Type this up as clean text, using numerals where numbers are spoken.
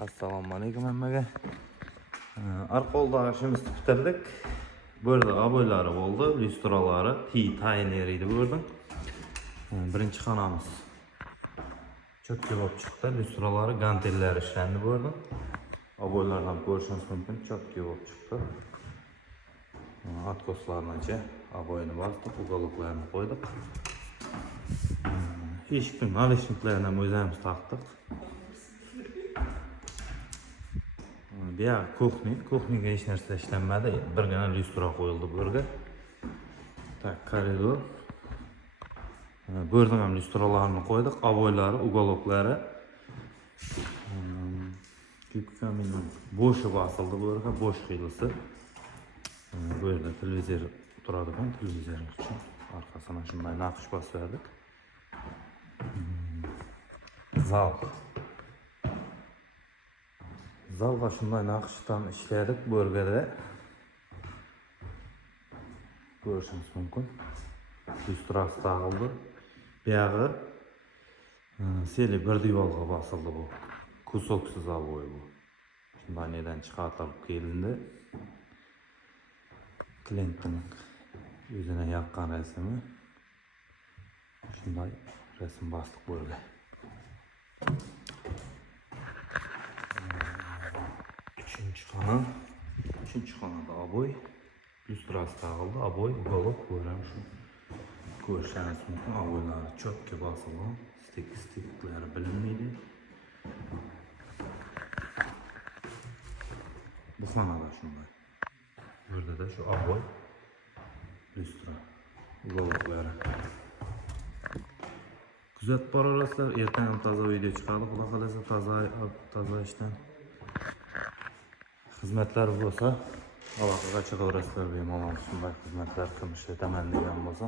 Assalomu alaykum hammaga. Arqoldagi ishimizni bitirdik. Bu yerda aboylari bo'ldi, lyustralari, tayinler edi bu yerda. Birinchi xonamiz cho'tka bo'lib chiqdi. Lyustralari, gantellari ishlandi bu yerda. Aboylardan ko'rishingiz mumkin, cho'tka bo'lib chiqdi. Atkoslarni aboyni bosdik, uголокlarni qo'ydik. Eshikning nalishniklarni ham o'zimiz taqdik. Ya kuxniga hech narsa ishlanmadi. Birgina lyustra qo'yildi bu yerga. Tak, koridor. Bu yerda ham lyustralarni qo'ydik, aboylari, uголоклari. Kamin bo'shi bosildi bu yerga, bo'sh qilisi. Bu yerda televizor turadigan, televizor uchun orqasini shunday naqsh bosib berdik. Zalga shunday naqshdan ishladik bu yerga. Ko'rishingiz mumkin. Lyustrasi taqildi. Buyog'i seli bir divolga bosildi bu. Kusoksiz aboy bu. Shunday nedan chiqartirib kelindi. Klientning o'zine yaqqan rasmi. Shunday rasm bosdik bu yerga. Üçüncü xonada aboy, lyustrasi taqildi, aboy, uголок ko'ramiz shu. Ko'rishingiz mumkin, aboylari cho'tka bosilgan, stiklari bilinmaydi. Bu xonada shunday. Bu yerda da shu aboy, lyustra, uголоклari. Kuzatib boraverasizlar, ertaga ham toza video chiqadi, xudo xolasa toza ishdan. Xizmatlar bo'lsa, aloqaga chiqaverasizlar bemalol shunday xizmatlar qilishni tamannigan bo'lsa.